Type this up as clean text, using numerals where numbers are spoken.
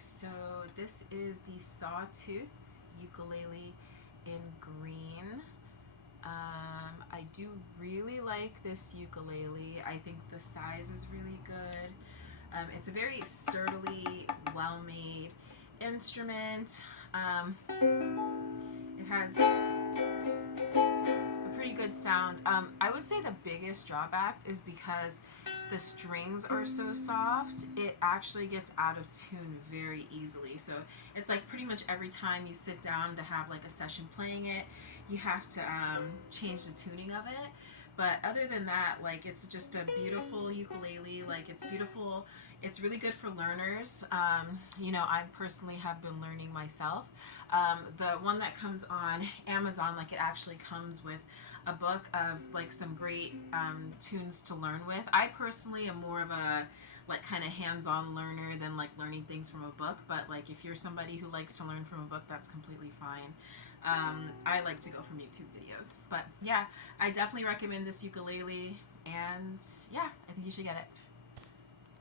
So this is the Sawtooth ukulele in green. I do really like this ukulele. I think the size is really good. It's a very sturdily, well-made instrument. It has a pretty good sound. I would say the biggest drawback is because the strings are so soft, it actually gets out of tune very easily. So it's like pretty much every time you sit down to have like a session playing it, you have to change the tuning of it. But other than that, like it's just a beautiful ukulele. Like it's beautiful. It's really good for learners. I personally have been learning myself. The one that comes on Amazon, like it actually comes with a book of like some great tunes to learn with. I personally am more of a like kind of hands-on learner than like learning things from a book. But like if you're somebody who likes to learn from a book, that's completely fine. I like to go from YouTube videos. But yeah, I definitely recommend this ukulele, and yeah, I think you should get it.